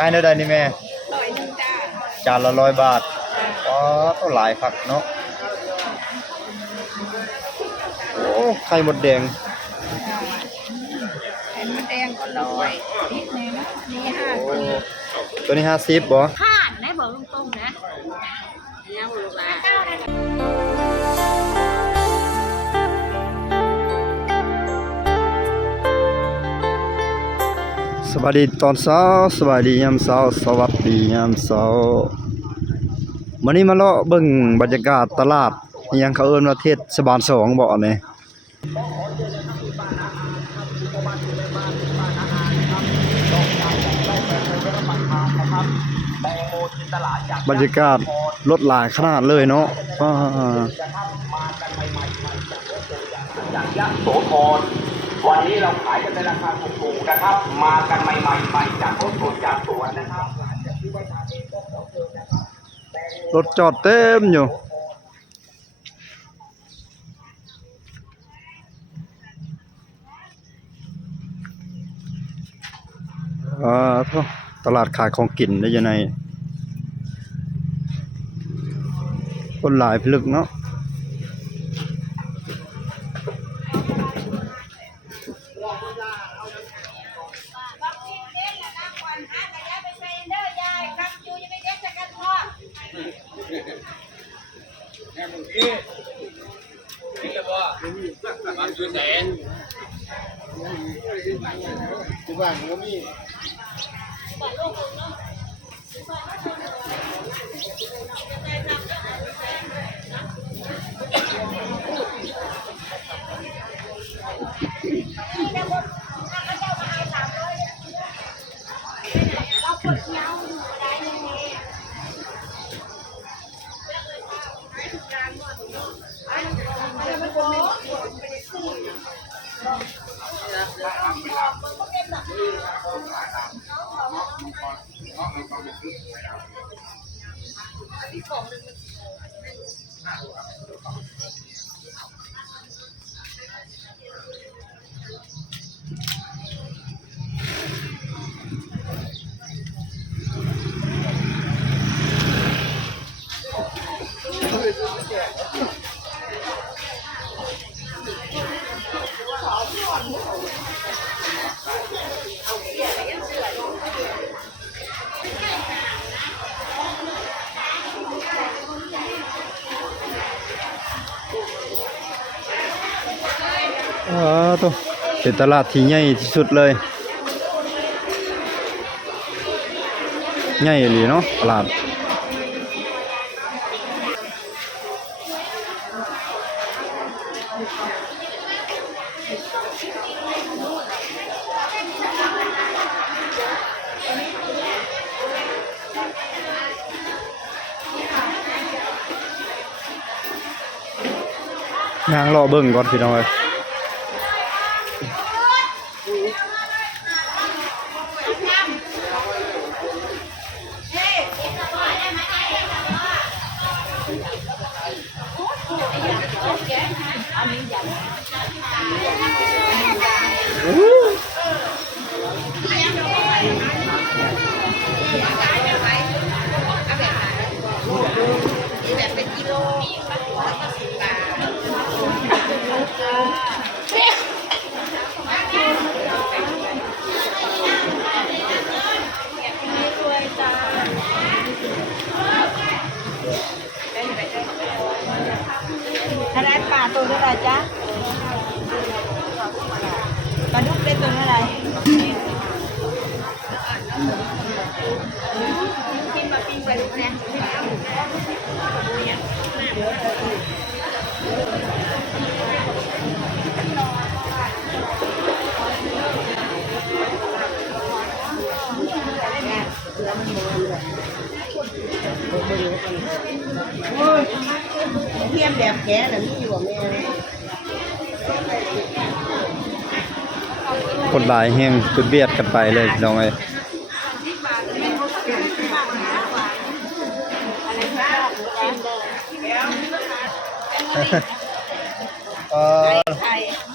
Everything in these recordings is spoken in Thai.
ขายเท่าใดนี่แม่100จ้าจานละ100 บาทอ๋อตัวหลายคักเนาะโอ้ไข่มดแดงไข่มดแดงก็100นิดนึงนี่50ตัวนี้50บ่ผ่านได้บอกตรงๆนะเนี่ยบุรุษลาสวัสดีตอนเช้าสวัสดียามเช้าสวัสดียามเช้าวันนี้มาเลาะเบิ่งบรรยากาศตลาดอิหยังเขาเอิ้นว่าเทศบาล2บ่นี่บรรยากาศรถหลายขนาดเลยเนาะจากยโสธรวันนี้เราขายกันในราคาถูกๆนะครับมากันใหม่ๆใหม่จากรถสดจากสวนนะครับรถจอดเต็มอยู่ตลาดขายของกินได้ยังไงคนหลายพลึกเนาะตัวเป็นตลาดที่ใหญ่ที่สุดเลยใหญ่เลยเนาะตลาดย่างรอเบิ่งก่อนพี่น้องเอ้ยถ้าได้ปลาตัวเท่าไหร่จ๊ะปลาดุกได้ตัวเท่าไหร่กินมาปิ้งปลาดุกเนี่ยเทียมแบบแกน่ะมีอยู่บ่แม่คนหลายแห้งจุดเบียดกันไปเลยพี่น้องเอ้ย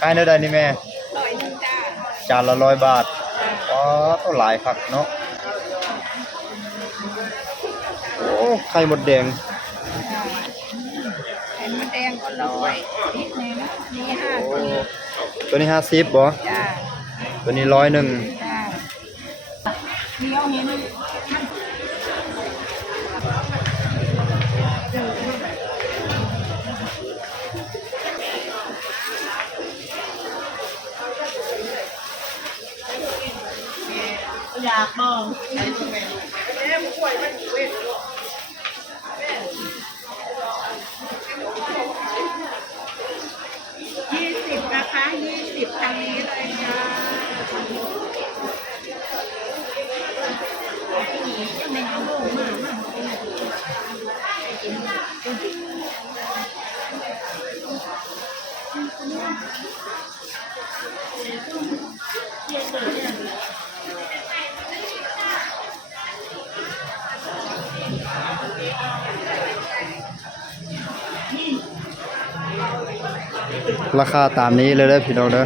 ขายเท่าใดนี่แม่100จ้าจานละ100 บาทอ๋อตัวหลายคักเนาะ ไข่มดแดง ไข่มดแดงก็100นิดนึงนี่50ตัวนี้50บ่ จ้า ตัวนี้100 จ้าเดี๋ยวเห็น อยากมอง20นะคะ20ทางนี้เลยจ้าราคาตามนี้เลยเด้อพี่น้องเด้อ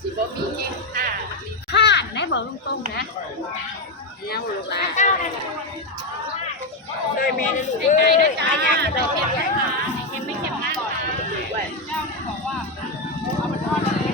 สิบ่มีจริงข้านนะบอกตรงๆนะยังบ่ลูกหลานเลยแม่ได้ลูกใกล้ๆด้วยจ้าดอกเข็มใหญ่ค่ะเข็มไม่เข็มนะบอกว่าเอาไปทอดเลย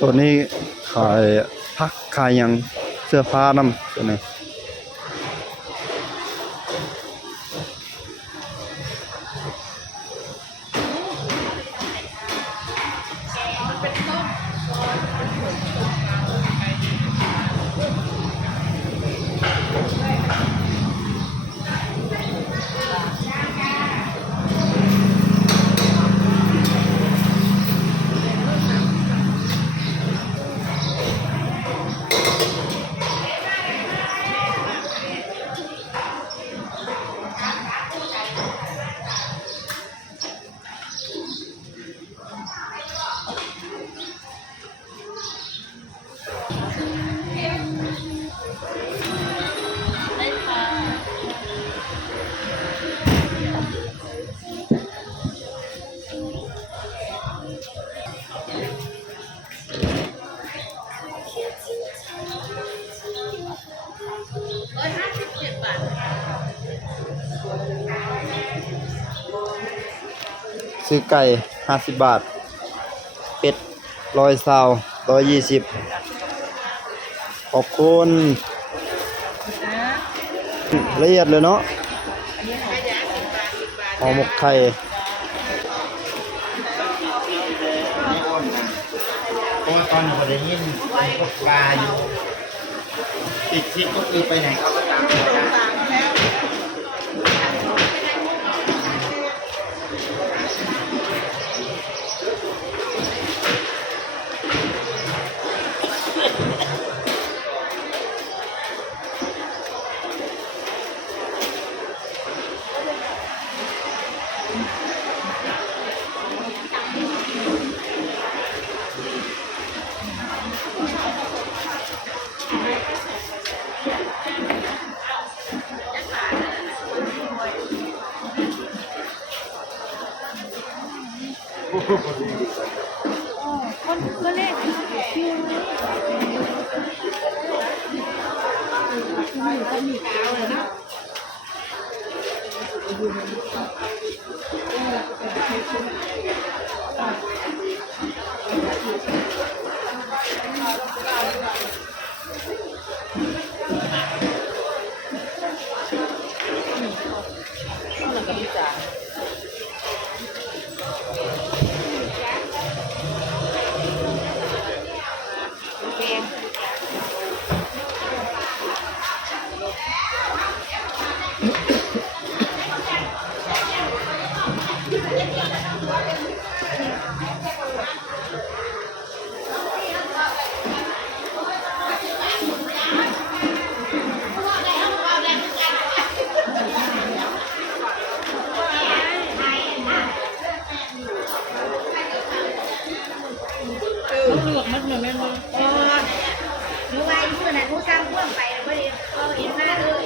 ส่วนนี้ขายผักขายหยังเสื้อผ้านำส่วนนี้ซื้อไก่50 บาทเป็ด120 120ขอบคุณละเอียดเลยเนาะห่อหมกไข่เพราะว่าตอนหนูได้ยินพวกปลาอยู่ติดชิดก็คือไปไหนเขาก็ตามไปได้ เหลือกมันเหมือนแม่นหนูว่าอยู่น่ะหนูสร้างพ่วงไปแล้วบ่ได้ก็เห็นหน้าเลย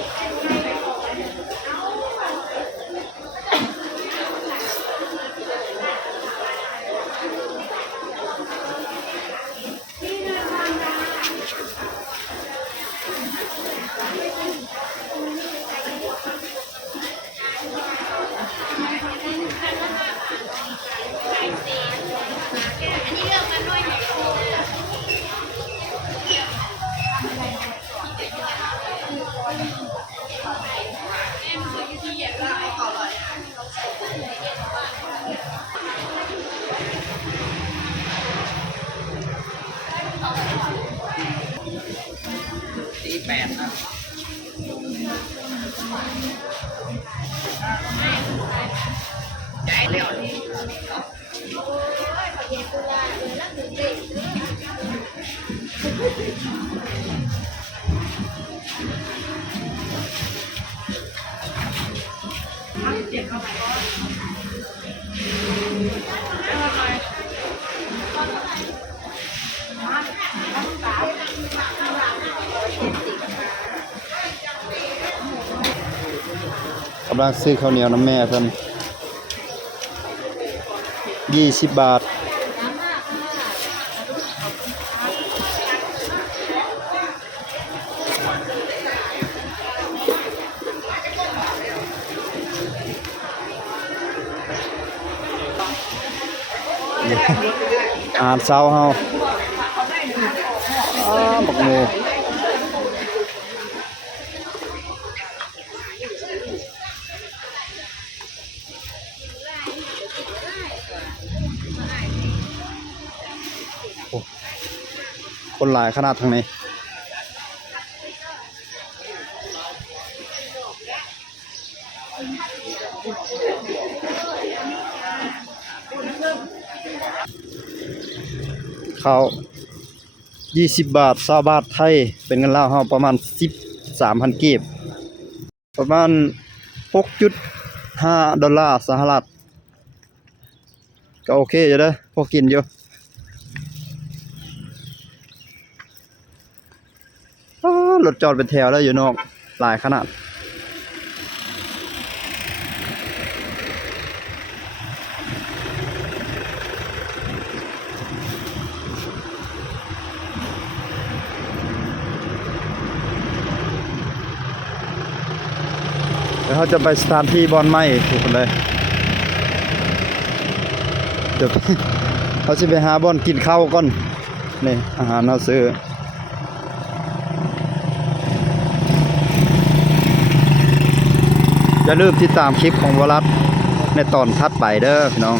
กำลังซื้อข้าวเหนียวน้ำแม่เพิ่น20 บาทอาหารเช้าเฮาบักหมูคนหลายขนาดทางนี้ข้าว20 บาท20 บาทไทยเป็นเงินลาวเฮาประมาณ 13,000 กีบประมาณ 6.5 ดอลลาร์สหรัฐก็โอเคอยู่เด้อพอกินอยู่รถจอดเป็นแถวแล้วอยู่นอกหลายขนาดเดี๋ยวเขาจะไปสถานที่บอนไม้ทุกคนเลยเดี๋ยว เขาจะไปหาบอนกินข้าวก่อนนี่อาหารเราซื้ออย่าลืมติดตามคลิปของวรัตน์ในตอนถัดไปเด้อพี่น้อง